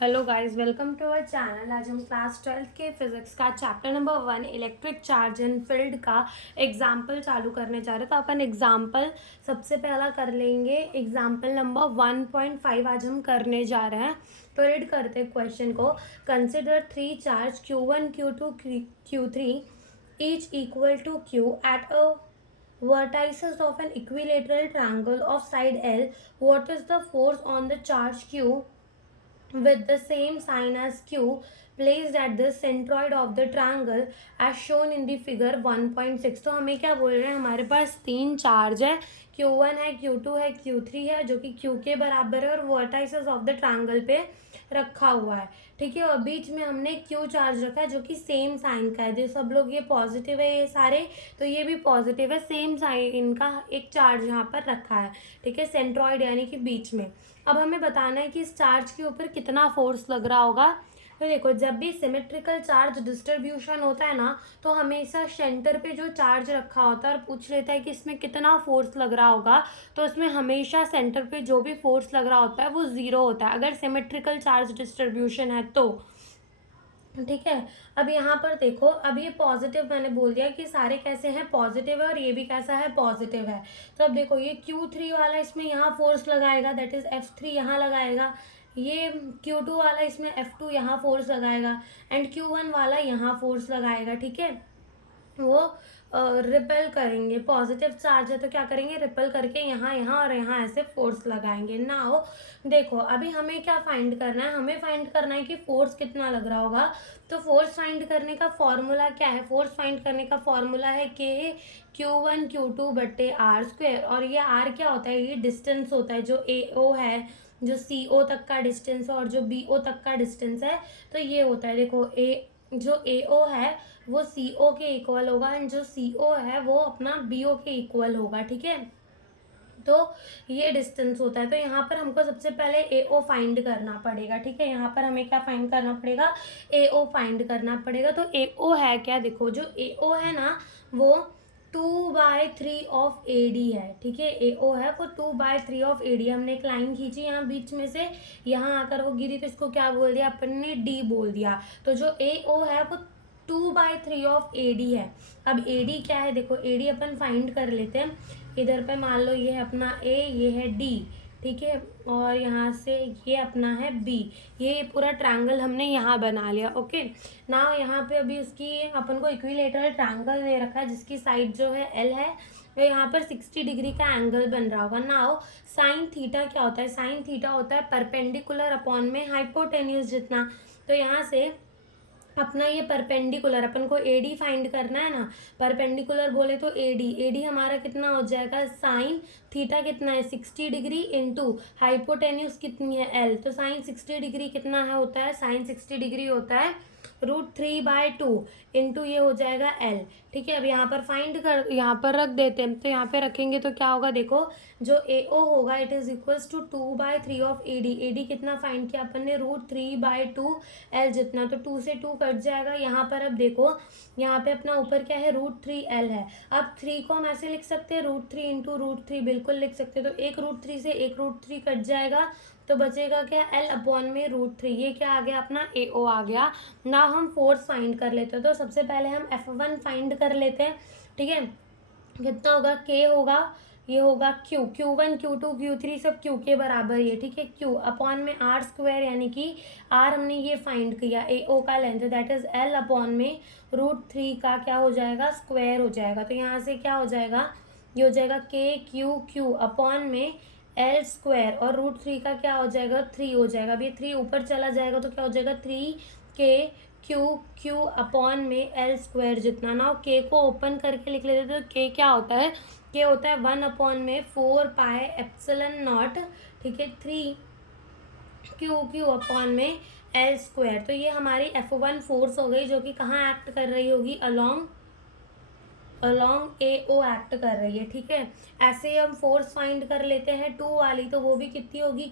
Hello guys, welcome to our channel. आज हम class 12th के फिजिक्स का chapter number 1 electric charge in field का एग्जाम्पल चालू करने जा रहे हैं। तो अपन एग्जाम्पल सबसे पहला कर लेंगे। एग्जाम्पल नंबर 1.5 आज हम करने जा रहे हैं। तो रीड करते हैं क्वेश्चन को। Consider 3 charge Q1, Q2, Q3 each equal to Q at a vertices of an equilateral triangle of side L. What is the force on the charge Q with the same sign as Q placed at the centroid of the triangle as shown in the figure 1.6। तो हमें क्या बोल रहे हैं, हमारे पास तीन charge है, Q1 है, Q2 है, Q3 है, जो कि Q के बराबर है और वर्टाइसेस ऑफ द ट्रायंगल पे रखा हुआ है। ठीक है, और बीच में हमने Q चार्ज रखा है जो कि सेम साइन का है। जो सब लोग ये पॉजिटिव है ये सारे, तो ये भी पॉजिटिव है, सेम साइन का एक चार्ज यहाँ पर रखा है। ठीक है, सेंट्रॉइड यानी कि बीच में। अब हमें बताना है कि इस चार्ज के ऊपर कितना फोर्स लग रहा होगा। तो देखो, जब भी सिमेट्रिकल चार्ज डिस्ट्रीब्यूशन होता है ना, तो हमेशा सेंटर पे जो चार्ज रखा होता है और पूछ लेता है कि इसमें कितना फोर्स लग रहा होगा, तो इसमें हमेशा सेंटर पे जो भी फोर्स लग रहा होता है वो जीरो होता है, अगर सिमेट्रिकल चार्ज डिस्ट्रीब्यूशन है तो। ठीक है, अब यहाँ पर देखो, अब ये पॉजिटिव मैंने बोल दिया कि सारे कैसे हैं, पॉजिटिव है, और ये भी कैसा है, पॉजिटिव है। तो अब देखो, ये Q3 वाला इसमें यहाँ फोर्स लगाएगा, दैट इज F3 यहाँ लगाएगा। ये Q2 वाला इसमें F2 यहाँ फोर्स लगाएगा, एंड Q1 वाला यहाँ फोर्स लगाएगा। ठीक है, वो रिपेल करेंगे। पॉजिटिव चार्ज है तो क्या करेंगे, रिपेल करके यहाँ यहाँ और यहाँ ऐसे फोर्स लगाएंगे ना। हो देखो, अभी हमें क्या फाइंड करना है, हमें फाइंड करना है कि फोर्स कितना लग रहा होगा। तो फोर्स फाइंड करने का फॉर्मूला क्या है, फोर्स फाइंड करने का फॉर्मूला है K Q1 Q2/R²। और ये R क्या होता है, ये डिस्टेंस होता है, जो AO है, जो CO तक का डिस्टेंस है और जो BO तक का डिस्टेंस है, तो ये होता है। देखो, जो AO है वो CO के इक्वल होगा, एंड जो CO है वो अपना BO के इक्वल होगा। ठीक है, तो ये डिस्टेंस होता है। तो यहाँ पर हमको सबसे पहले AO फाइंड करना पड़ेगा। ठीक है, यहाँ पर हमें क्या फाइंड करना पड़ेगा, AO फाइंड करना पड़ेगा। तो AO है क्या, देखो जो AO है ना वो 2/3 ऑफ AD है। ठीक है, AO है वो 2/3 ऑफ AD। हमने एक लाइन खींची यहाँ बीच में से, यहाँ आकर वो गिरी, तो इसको क्या बोल दिया अपन ने, D बोल दिया। तो जो AO है वो 2/3 ऑफ AD है। अब AD क्या है, देखो AD अपन फाइंड कर लेते हैं। इधर पे मान लो ये है अपना A, ये है D। ठीक है, और यहाँ से ये अपना है B। ये पूरा ट्रायंगल हमने यहाँ बना लिया। ओके, ना यहाँ पे अभी उसकी अपन को इक्विलेटरल ट्रायंगल दे रखा है जिसकी साइड जो है L है, तो यहाँ पर 60 डिग्री का एंगल बन रहा होगा। नाउ साइन थीटा क्या होता है, साइन थीटा होता है परपेंडिकुलर अपॉन में हाइपोटेन्यूज जितना। तो यहाँ से अपना ये परपेंडिकुलर, अपन को AD फाइंड करना है ना, परपेंडिकुलर बोले तो AD हमारा कितना हो जाएगा, साइन थीटा कितना है 60 डिग्री इंटू हाइपोटेन्यूज कितनी है L। तो साइन 60 डिग्री कितना है, होता है साइन 60 डिग्री होता है √3/2 इंटू ये हो जाएगा L। ठीक है, अब यहाँ पर फाइंड कर, यहाँ पर रख देते हैं। तो यहाँ पे रखेंगे तो क्या होगा, देखो जो AO होगा it is equals to 2/3 of AD कितना फाइंड किया अपन ने, √3/2 L जितना। तो 2 से 2 कट जाएगा यहाँ पर। अब देखो यहाँ पे अपना ऊपर क्या है, √3L है। अब 3 को हम ऐसे लिख सकते हैं, √3 इंटू √3 बिल्कुल लिख सकते हैं। तो एक √3 से एक √3 कट जाएगा, तो बचेगा क्या, L अपॉन में √3। ये क्या आ गया, अपना AO आ गया। ना हम फोर्स फाइंड कर लेते हैं। तो सबसे पहले हम F1 फाइंड कर लेते हैं। ठीक है, कितना होगा, K होगा, ये होगा Q1 Q2 Q3 सब Q के बराबर ही है। ठीक है, Q अपॉन में R², यानी कि R हमने ये फाइंड किया, AO का length, that is L upon में √3 का क्या हो जाएगा, स्क्वायर हो जाएगा। तो यहाँ से क्या हो जाएगा, ये हो जाएगा Q अपॉन में L², और √3 का क्या हो जाएगा, 3 हो जाएगा। अब ये 3 ऊपर चला जाएगा तो क्या हो जाएगा, 3K अपॉन में L² जितना। ना K को ओपन करके लिख लेते तो K क्या होता है, K होता है 1 अपॉन में 4πε0। ठीक है, 3Q अपॉन में L²। तो ये हमारी F1 फोर्स हो गई, जो कि कहाँ एक्ट कर रही होगी, अलोंग AO एक्ट कर रही है। ठीक है, ऐसे ही हम फोर्स फाइंड कर लेते हैं 2 वाली, तो वो भी कितनी होगी,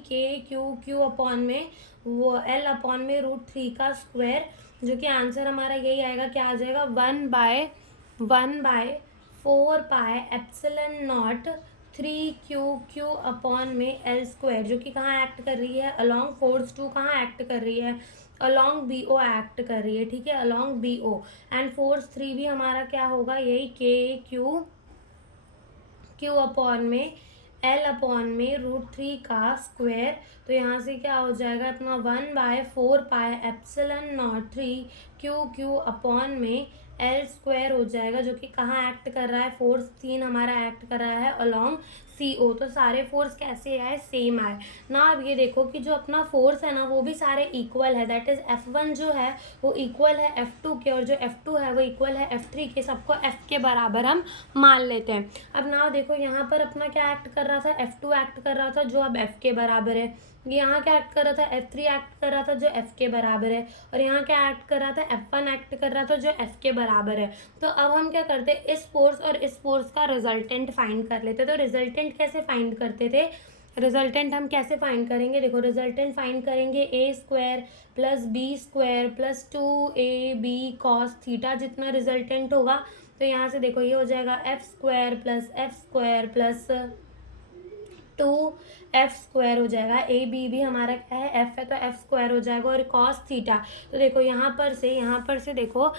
Q अपॉन में वो L अपॉन में √3 का स्क्वायर, जो कि आंसर हमारा यही आएगा, क्या आ जाएगा, 1/4πε0 3 क्यू अपॉन में एल स्क्वायर, जो कि कहाँ एक्ट कर रही है, अलॉन्ग फोर्स 2 कहाँ एक्ट कर रही है, अलॉन्ग बी ओ एक्ट कर रही है, ठीक है, along B O. And force 3 भी हमारा क्या होगा, यही क्यू अपॉन में एल अपॉन में √3 का स्क्वायर। तो यहाँ से क्या हो जाएगा अपना 1/4πε0 3 क्यू अपॉन में एल स्क्वायर हो जाएगा, जो कि कहाँ एक्ट कर रहा है, फोर्स 3 हमारा एक्ट कर रहा है अलॉन्ग सी ओ। तो सारे फोर्स कैसे आए, सेम आए ना। अब ये देखो कि जो अपना फोर्स है ना वो भी सारे इक्वल है, दैट इज F1 जो है वो इक्वल है F2 के, और जो F2 है वो इक्वल है F3 के, सबको F के बराबर हम मान लेते हैं। अब ना देखो यहाँ पर अपना क्या एक्ट कर रहा था, F2 एक्ट कर रहा था जो अब F के बराबर है, यहाँ क्या एक्ट कर रहा था, F3 एक्ट कर रहा था जो F के बराबर है, और यहाँ क्या एक्ट कर रहा था, F1 एक्ट कर रहा था जो F के बराबर है। तो अब हम क्या करते हैं, इस फोर्स और इस फोर्स का रिजल्टेंट फाइंड कर लेते। तो रिजल्टेंट कैसे फाइंड करते थे, रिजल्टेंट हम कैसे फाइंड करेंगे, देखो रिजल्टेंट फाइंड करेंगे A square plus B square plus 2ab cos theta जितना रिजल्टेंट होगा। तो यहाँ से देखो ये हो जाएगा एफ स्क्वायर प्लस 2f² हो जाएगा, ए बी भी हमारा क्या है, एफ है, तो f² हो जाएगा, और cos थीटा। तो देखो यहाँ पर से देखो,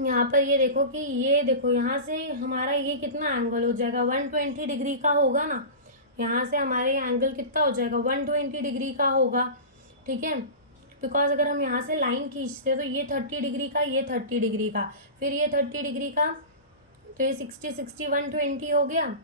यहाँ पर ये देखो कि ये देखो यहाँ से हमारा ये कितना एंगल हो जाएगा, 120 डिग्री का होगा ना। यहाँ से हमारे एंगल कितना हो जाएगा, 120 डिग्री का होगा, ठीक है। बिकॉज अगर हम यहाँ से लाइन खींचते हैं तो ये 30 डिग्री का, ये 30 डिग्री का, फिर ये 30 डिग्री का, तो ये 60 120 हो गया,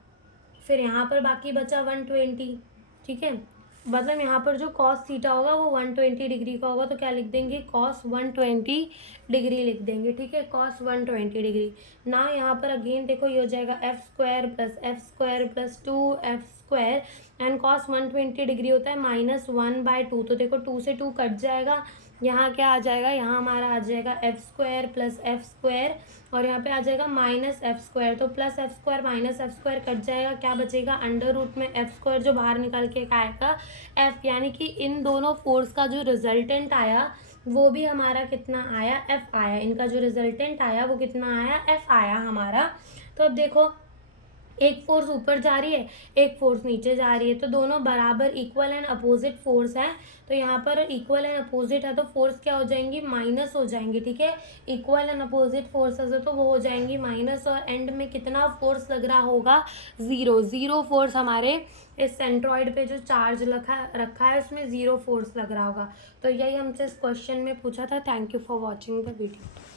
फिर यहाँ पर बाकी बचा 120, ठीक है। मतलब यहाँ पर जो cos थीटा होगा वो 120 डिग्री का होगा, तो क्या लिख देंगे, cos 120 डिग्री लिख देंगे, ठीक है, cos 120 डिग्री ना। यहाँ पर अगेन देखो ये हो जाएगा f² plus 2f² and cos 120 degree होता है -1/2, तो देखो 2 से 2 कट जाएगा, यहाँ क्या आ जाएगा, यहाँ हमारा आ जाएगा f² प्लस f², और यहाँ पे आ जाएगा -f², तो plus f² minus f² cut जाएगा, क्या बचेगा, अंडर रूट में f² जो बाहर निकल के क्या आएगा, f। यानी कि इन दोनों फोर्स का जो रिजल्टेंट आया वो भी हमारा कितना आया, f आया। इनका जो रिजल्टेंट आया वो कितना आया, f आया हमारा। तो अब देखो एक फोर्स ऊपर जा रही है, एक फोर्स नीचे जा रही है, तो दोनों बराबर इक्वल एंड अपोजिट फोर्स है। तो यहाँ पर इक्वल एंड अपोजिट है तो फोर्स क्या हो जाएंगी, माइनस हो जाएंगी, ठीक है। इक्वल एंड अपोजिट फोर्सेस है तो वो हो जाएंगी माइनस, और एंड में कितना फोर्स लग रहा होगा, 0 फोर्स हमारे इस सेंट्रॉइड पे जो चार्ज रखा है उसमें 0 फोर्स लग रहा होगा। तो यही हमसे इस क्वेश्चन में पूछा था। Thank you for watching the video.